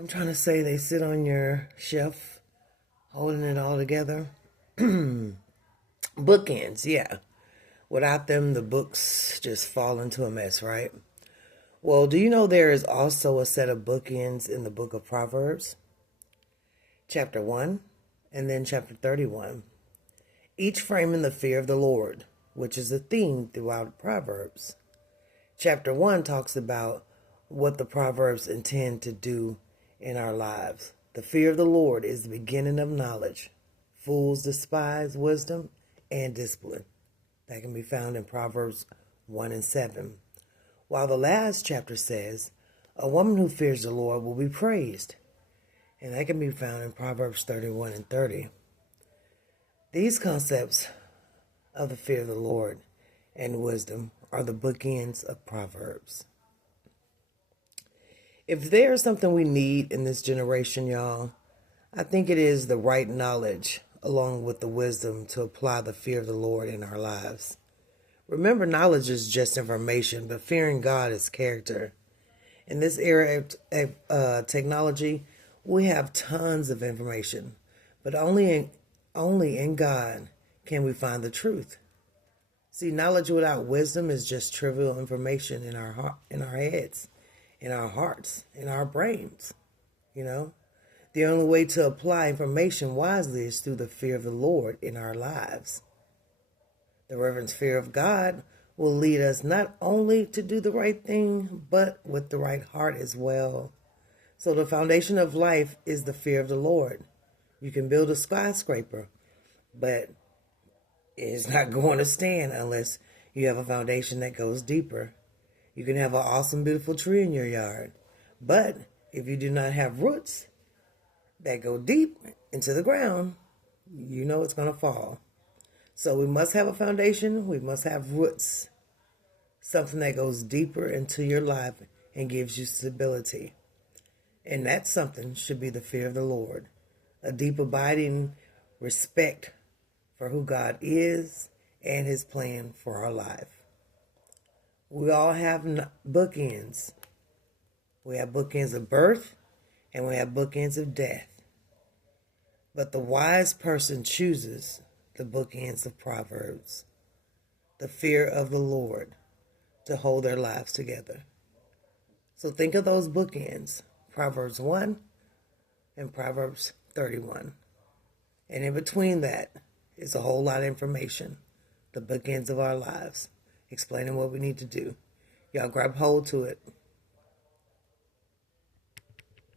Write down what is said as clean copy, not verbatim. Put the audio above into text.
I'm trying to say they sit on your shelf, holding it all together. Bookends, yeah. Without them, the books just fall into a mess, right? Well, do you know there is also a set of bookends in the book of Proverbs? Chapter 1 and then chapter 31. Each framing the fear of the Lord, which is a theme throughout Proverbs. Chapter 1 talks about what the Proverbs intend to do in our lives. The fear of the Lord is the beginning of knowledge. Fools despise wisdom and discipline. That can be found in Proverbs 1 and 7. While the last chapter says, a woman who fears the Lord will be praised. And that can be found in Proverbs 31 and 30. These concepts of the fear of the Lord and wisdom are the bookends of Proverbs. If there's something we need in this generation, y'all, I think it is the right knowledge along with the wisdom to apply the fear of the Lord in our lives. Remember, knowledge is just information, but fearing God is character. In this era of technology, we have tons of information, but only in God can we find the truth. See, knowledge without wisdom is just trivial information in our heads, in our hearts, in our brains. You know, the only way to apply information wisely is through the fear of the Lord in our lives. The reverent fear of God will lead us not only to do the right thing, but with the right heart as well. So the foundation of life is the fear of the Lord. You can build a skyscraper, but it's not going to stand unless you have a foundation that goes deeper. You can have an awesome, beautiful tree in your yard, but if you do not have roots that go deep into the ground, you know it's going to fall. So we must have a foundation. We must have roots, something that goes deeper into your life and gives you stability. And that something should be the fear of the Lord, a deep abiding respect for who God is and his plan for our life. We all have bookends. We have bookends of birth and we have bookends of death. But the wise person chooses the bookends of Proverbs, the fear of the Lord, to hold their lives together. So think of those bookends, Proverbs 1 and Proverbs 31. And in between that is a whole lot of information, the bookends of our lives, explaining what we need to do. Y'all grab hold to it.